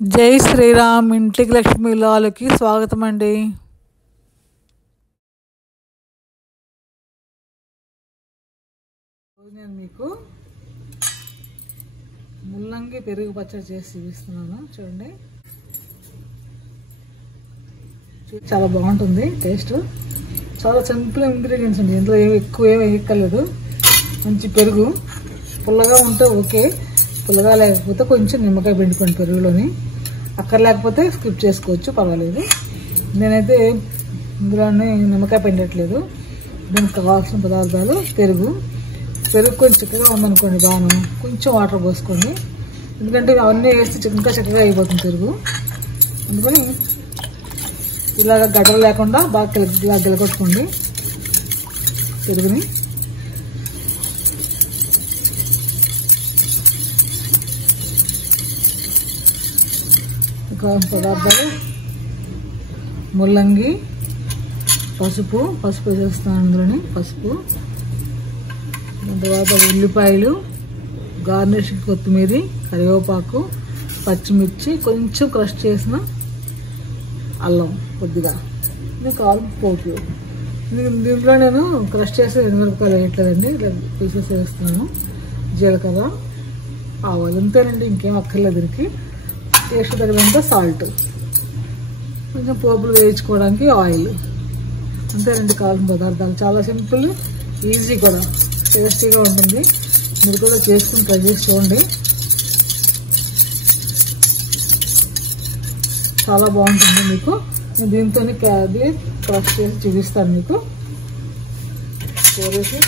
జై శ్రీరామ్ ఇంటికి లక్ష్మి లాలకి స్వాగతం అండి. నేను మీకు ముల్లంగి పెరుగు పచ్చడి చేసి చూపిస్తున్నాను. చూడండి, చాలా బాగుంటుంది. టేస్ట్ చాలా సింపుల్ ఇంగ్రీడియంట్స్ అండి. ఇందులో ఎక్కువ ఏమి వేయక్కర్లేదు. మంచి పెరుగు, పుల్లగా ఉంటే ఓకే, పుల్లగా లేకపోతే కొంచెం నిమ్మకాయ పిండుకోండి పెరుగులోని. అక్కర్లేకపోతే స్కిప్ చేసుకోవచ్చు, పర్వాలేదు. నేనైతే ఇందులోనే నిమ్మకాయ పిండట్లేదు. దీనికి కావాల్సిన పదార్థాలు పెరుగు కొంచెం చిక్కగా ఉందనుకోండి, బాగా కొంచెం వాటర్ పోసుకోండి. ఎందుకంటే అవన్నీ వేస్తే ఇంకా చిక్కగా అయిపోతుంది పెరుగు. అందుకని ఇలాగ గడ్డలు లేకుండా బాగా ఇలా గిలకొట్టుకోండి పెరుగుని. పదార్థాలు ముల్లంగి, పసుపు వేసేస్తాను అందులోని. పసుపు, దాని తర్వాత ఉల్లిపాయలు, గార్నిష్ కొత్తిమీర, కరివేపాకు, పచ్చిమిర్చి, కొంచెం క్రష్ చేసిన అల్లం కొద్దిగా, ఇది కారం పోపు. దీంట్లో నేను క్రష్ చేసి ఎండుమిరపకాయలు వేయట్లేదండి, ఇలా పీసెస్ వేస్తున్నాను. జీలకర్ర, ఆవాలు, అంతేనండి, ఇంకేం అక్కర్లేదు. దీనికి టేస్ట్ తగినంత సాల్ట్, కొంచెం పోపులు వేయించుకోవడానికి ఆయిల్, అంతేనండి కావాల్సిన పదార్థాలు. చాలా సింపుల్, ఈజీ కూడా, టేస్టీగా ఉంటుంది. మీరు కూడా చేసుకుని ట్రై చేసి చూడండి, చాలా బాగుంటుంది. మీకు నేను దీంతో క్యాబేజ్ క్రష్ చేసి చూపిస్తాను మీకు. కోరేసి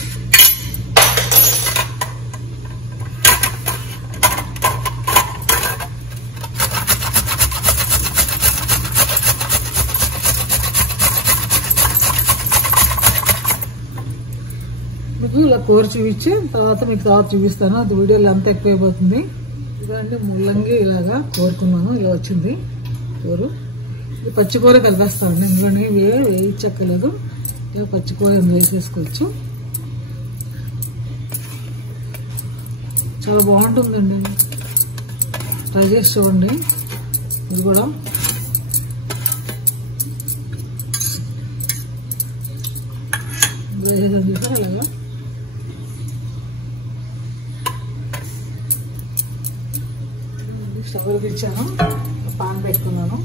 మీకు ఇలా కూర చూపించి తర్వాత చూపిస్తాను. అది వీడియోలో అంతా ఎక్కువైపోతుంది. ఇదండి ముల్లంగి ఇలాగా కోరుకున్నాను, ఇలా వచ్చింది కూర. ఇది పచ్చికూర కలిపేస్తాను. ఇందులోనే వేయించక్కలేదు, ఇలా పచ్చికూర వేసేసుకోవచ్చు. చాలా బాగుంటుందండి, ట్రై చేసి చూడండి. ఇది కూడా వేసేసాను చూసారా, అలాగా స్టవ్ వెలిగించాను, పాన్ పెట్టుకున్నాను.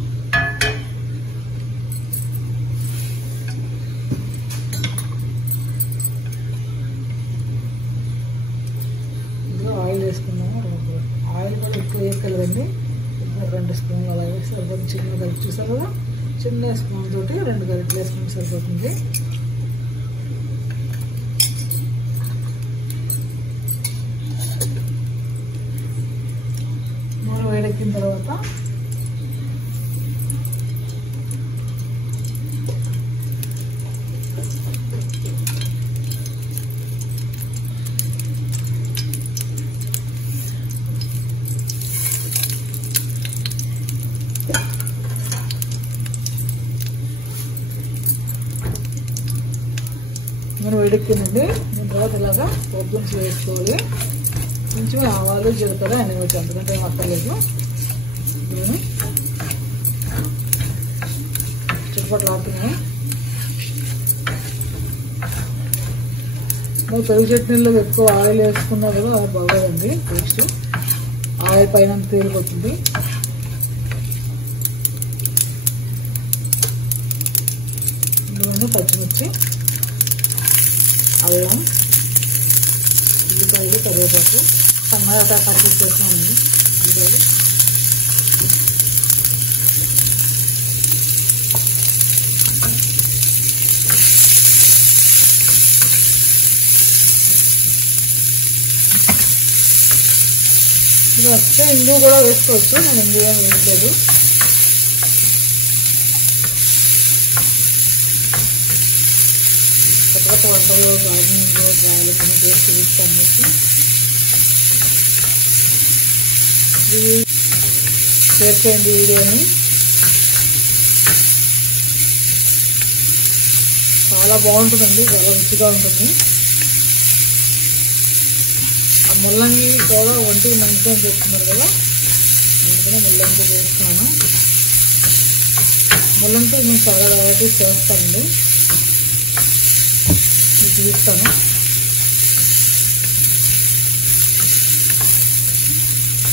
ఇందులో ఆయిల్ వేసుకున్నాను. ఆయిల్ కూడా ఎక్కువ వేయగలదండి, 2 స్పూన్లు అలా వేసి సరిపోతుంది. చిన్న గరిటె చూసారు కదా, చిన్న స్పూన్ తోటి 2 గరిటెలు వేసుకుంటే సరిపోతుంది. వేడెక్కిన తర్వాత మనం వేడెక్కిందండి. దీని తర్వాత ఇలాగా పోపులు వేసుకోవాలి. కొంచెం ఆవాలు, జీలకర్ర, ఎండుమిర్చి, అంతకంటే ఏం అక్కర్లేదు. నేను చుట్టుపక్కల ఆడుతున్నాయి. మరి పెరుగు చట్నీలో ఎక్కువ ఆయిల్ వేసుకున్నా కూడా బాగోదండి టేస్ట్. ఆయిల్ పైన తేలిపోతుంది. ఇందులోనే పచ్చిమిర్చి, అల్లం, ఉల్లిపాయలు, కరివేపాకు, టమాటా కట్ చేసామండి. ఉల్లిపాయలు ఇది వస్తే ఇంగు కూడా వేసుకోవచ్చు, నేను ఇంగు ఏం వేయట్లేదు. కొత్త వంటలో గార్డెనింగ్లో గాలి పని చేసి చూపిస్తాను. షేర్ చేయండి వీడియోని. చాలా బాగుంటుందండి, చాలా రుచిగా ఉంటుంది. ఆ ముల్లంగి కూడా ఒంటికి మంచిగా చెప్తున్నారు కదా, అందుకని అందుకనే ముల్లంగి వేస్తున్నాను. ముల్లంగి నేను చాలా వెరైటీస్ చేస్తానండి, మీకు చూపిస్తాను.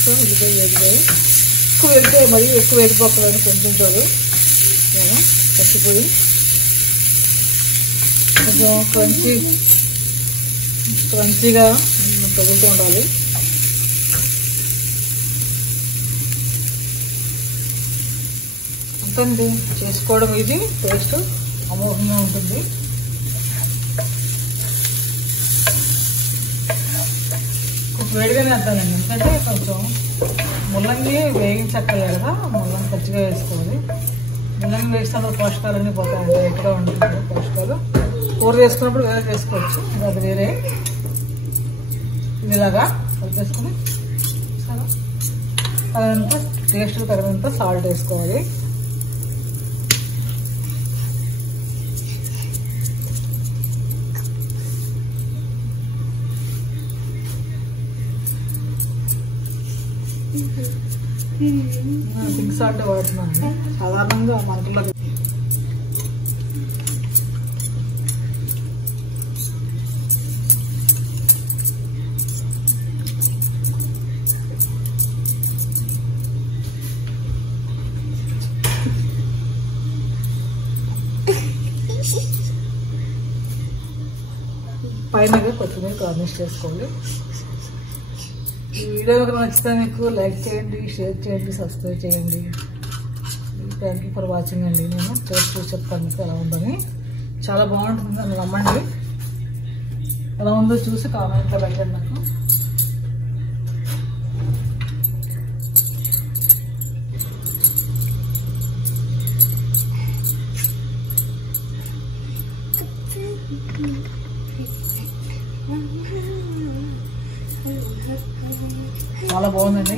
సో ఉల్లిపాయ వేగిపోయి ఎక్కువ వేగిపోయి మరీ ఎక్కువ వేగిపోకూడదు, కొంచెం చాలు. పచ్చిపోయి కొంచెం క్రంచీగా తగులుతూ ఉండాలి. అంతండి చేసుకోవడం, ఇది టేస్ట్ అమోఘంగా ఉంటుంది. వేడిగానే వేద్దానండి, ఎందుకంటే కొంచెం ముల్లంగి వేగించక్కర్లేదు కదా, ముల్లంగి పచ్చిగా వేసుకోవాలి. ముల్లంగి వేస్తే అందులో పోషకాలన్నీ పోతాయండి, ఎక్కడ ఉంటుంది పోషకాలు. కూర చేసుకున్నప్పుడు వేరే చేసుకోవచ్చు, అది వేరే. ఇలాగా కలిపేసుకుని తగినంత టేస్ట్ తగినంత సాల్ట్ వేసుకోవాలి. పింక్ సాల్ట్ వాడుతున్నాను సాధారణంగా మంటలో. పైన కొత్తిమీర గార్నిష్ చేసుకోండి. ఈ వీడియో నచ్చితే మీకు లైక్ చేయండి, షేర్ చేయండి, సబ్స్క్రైబ్ చేయండి. థ్యాంక్ యూ ఫర్ వాచింగ్ అండి. నేను టేస్ట్ చూసి చెప్తాను మీకు ఎలా ఉందని. చాలా బాగుంటుంది అని నమ్మండి. ఎలా ఉందో చూసి కామెంట్లో పెట్టండి నాకు. చాలా బాగుందండి.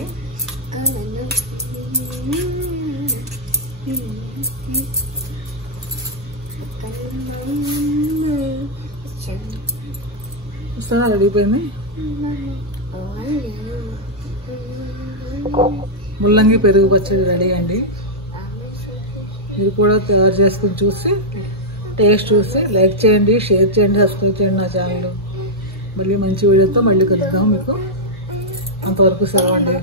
రెడీపోయింది. ముల్లంగి పెరుగు పచ్చడి రెడీ అండి. మీరు కూడా తయారు చేసుకుని చూసి టేస్ట్ చూసి లైక్ చేయండి, షేర్ చేయండి, సబ్స్క్రైబ్ చేయండి నా ఛానల్. మళ్ళీ మంచి వీడియోతో మళ్ళీ కలుద్దాం. మీకు అంతవరకు సెలవు అండి.